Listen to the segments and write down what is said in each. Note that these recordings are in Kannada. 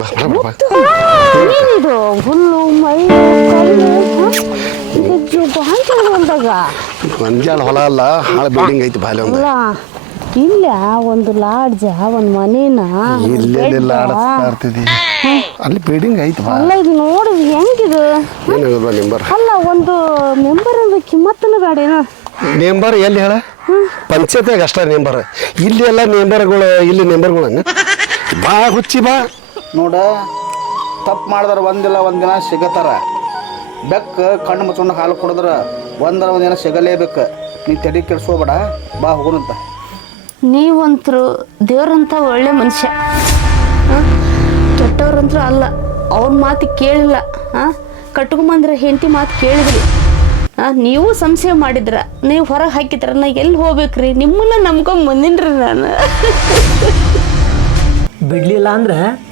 ಬಾ ಬಾ ಬಾ ಹುಲ್ಲು ಮೈ ಬಂದಾಗ ನಂಜಾಳ ಹೊಲ ಅಲ್ಲ ಹಾಳ ಬಿಲ್ಡಿಂಗ್ ಐತಿ ಬಾಲೆ ಒಂದು ಇಲ್ಲ ಒಂದು ಲಾಡ್ಜ ಒಂದು ಮನೇನ ಇಲ್ಲೆಲ್ಲ ಲಾಡ್ಸ್ತಾರ್ತಿದಿ ಅಲ್ಲಿ ಬಿಲ್ಡಿಂಗ್ ಐತೆ ಬಾ ಅಲ್ಲ ಇದು ನೋಡಿದ್ ಹೆಂಗಿದು ಏನಾಗದ ಮೆಂಬರ್ ಅಲ್ಲ ಒಂದು ಮೆಂಬರ್ ಅಂದ್ರೆ ಕಿಮ್ಮತ್ತನ ಬೇಡ ಏನು ಮೆಂಬರ್ ಎಲ್ಲಿ ಹೇಳ ಪಂಚಾಯತ್ಯಾಗ ಅಷ್ಟೇ ಮೆಂಬರ್ ಇಲ್ಲಿ ಎಲ್ಲ ಮೆಂಬರ್ಗಳು ಇಲ್ಲಿ ಮೆಂಬರ್ಗಳನ್ನ ಬಾ ಹುಚ್ಚಿ ಬಾ. ನೋಡ ತಪ್ಪು ಮಾಡಿದ್ರೆ ಒಂದಿಲ್ಲ ಒಂದಿನ ಸಿಗತ್ತಾರ ಬೆಕ್ಕ ಕಣ್ಣು ಮುಚ್ಕೊಂಡು ಹಾಲು ಕುಡಿದ್ರೆ ಒಂದರ ಒಂದಿನ ಸಿಗಲೇಬೇಕು. ನೀ ತಲೆ ಕೆಡಿಸ್ಕೋಬೇಡ ಬಾ ಹೋಗುನಂತ. ನೀವಂತರು ದೇವ್ರಂತ ಒಳ್ಳೆ ಮನುಷ್ಯ. ಕೆಟ್ಟವ್ರಂತರೂ ಕೆಟ್ಟವ್ರಂತ್ರು ಅಲ್ಲ. ಅವ್ರ ಮಾತು ಕೇಳಿಲ್ಲ. ಹಾಂ? ಕಟ್ಕೊಂಬಂದ್ರೆ ಹೆಂಡತಿ ಮಾತು ಕೇಳಿದ್ರಿ. ಹಾಂ? ನೀವು ಸಂಶಯ ಮಾಡಿದ್ರ ನೀವು ಹೊರಗೆ ಹಾಕಿದ್ರ ನಾ ಎಲ್ಲಿ ಹೋಗ್ಬೇಕ್ರಿ? ನಿಮ್ಮನ್ನ ನಂಬ್ಕೊಂಡ್ ಬಂದಿನ್ರಿ ನಾನು. ಬಿಡ್ಲಿಲ್ಲ ಅಂದ್ರೆ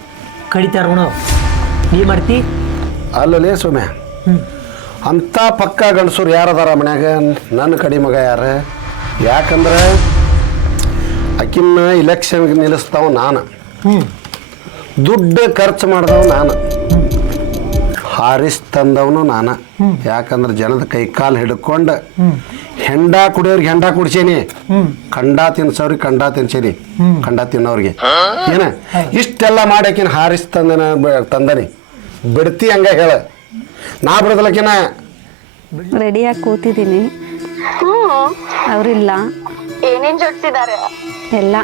ಕಡಿತಾರ ನಾವು ನೀ ಮಾಡ್ತಿ? ಅಲ್ಲಲೇ ಸೌಮ್ಯ ಅಂಥ ಪಕ್ಕ ಗಂಡಸೂರು ಯಾರದಾರ ಮನ್ಯಾಗ? ನನ್ನ ಕಡಿ ಮಗ ಯಾರು ಯಾಕಂದ್ರೆ ಅಕ್ಕಿನ ಇಲೆಕ್ಷನ್ಗೆ ನಿಲ್ಲಿಸ್ತಾವ ನಾನು. ದುಡ್ಡು ಖರ್ಚು ಮಾಡಿದವ ನಾನು. ಹಾರಿಸ್ ತಂದವನು ನಾನು. ಯಾಕಂದ್ರೆ ಜನದ ಕೈ ಕಾಲು ಹಿಡ್ಕೊಂಡು ಹೆಂಡ ಕುಡಿಯೋರಿಗೆ ಹೆಂಡ ಕುಡ್ಸೇನಿ. ಖಂಡ ತಿನ್ಸೋರಿಗೆ ಖಂಡ ತಿನ್ಸೇನಿ. ಖಂಡ ತಿನ್ನೋರಿಗೆ. ಏನ? ಇಷ್ಟೆಲ್ಲ ಮಾಡಾಕಿನ ಹಾರಿಸ್ ತಂದನ ತಂದನಿ. ಬಿಡ್ತಿ ಹಂಗ ಹೇಳ. ನಾ ಬಿಡದಲಕಿನ? ರೆಡಿಯಾಗಿ ಕೂತಿದ್ದೀನಿ ಅವರಿಲ್ಲ. ಏನೇನ್ ಜೋಡಿಸಿದ್ದಾರೆ ಎಲ್ಲ.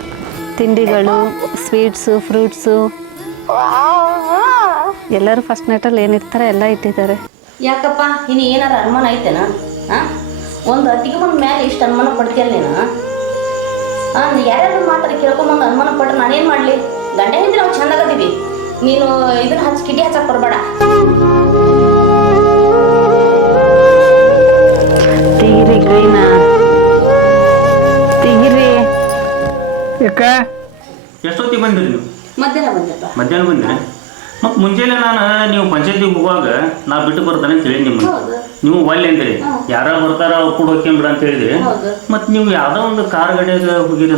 ತಿಂಡಿಗಳು ಸ್ವೀಟ್ಸು ಫ್ರೂಟ್ಸು ಎಲ್ಲರೂ ಫಸ್ಟ್ ನೈಟಲ್ಲಿ ಏನಿರ್ತಾರೆ ಎಲ್ಲ ಇಟ್ಟಿದ್ದಾರೆ. ಯಾಕಪ್ಪ? ಇನ್ನು ಏನಾರ ಅನುಮಾನ ಐತೆನಾ? ಹಾಂ? ಒಂದು ಅತಿಗೆ ಬಂದ ಮೇಲೆ ಇಷ್ಟು ಅನುಮಾನ ಪಡ್ತೀಯಲ್ಲ ನೀನು? ಹಾಂ ಯಾರ್ಯಾರು ಮಾತ್ರ ಕೇಳ್ಕೊಂಬಂದು ಅನುಮಾನ ಪಟ್ರೆ ನಾನೇನು ಮಾಡಲಿ? ಗಂಡ ಹಿಂದೆ ನಾವು ಚೆಂದಾಗದೀವಿ ನೀನು ಇದನ್ನ ಹಚ್ಚಿ ಕಿಟಿ ಹಚ್ಚಕ್ಕೆ ಬರಬೇಡ. ತೆಗಿರಿ ಗ್ರೀನ ತೆಗಿರಿ ಯಾಕ? ಎಷ್ಟೊತ್ತಿಗೆ ಬಂದಿರಿ ನೀವು? ಮಧ್ಯಾಹ್ನ ಬಂದಪ್ಪ ಮಧ್ಯಾಹ್ನ ಬಂದ್ರಿ? ಮತ್ತು ಮುಂಜಾನೆ ನಾನು ನೀವು ಪಂಚಾಯತಿ ಹೋಗುವಾಗ ನಾ ಬಿಟ್ಟು ಬರ್ತಾನೆ ಅಂತ ಹೇಳಿ ನಿಮ್ಮನ್ನು. ನೀವು ಒಲ್ಲೆ ಅಂದ್ರಿ. ಯಾರ ಬರ್ತಾರ ಅವ್ರು ಕೂಡ ಹೋಗ್ಕೊಂಬ್ರ ಅಂತ ಹೇಳಿದ್ರಿ. ಮತ್ತು ನೀವು ಯಾವುದೋ ಒಂದು ಕಾರ್ ಗಡಿಯಾಗ ಹೋಗಿರಿ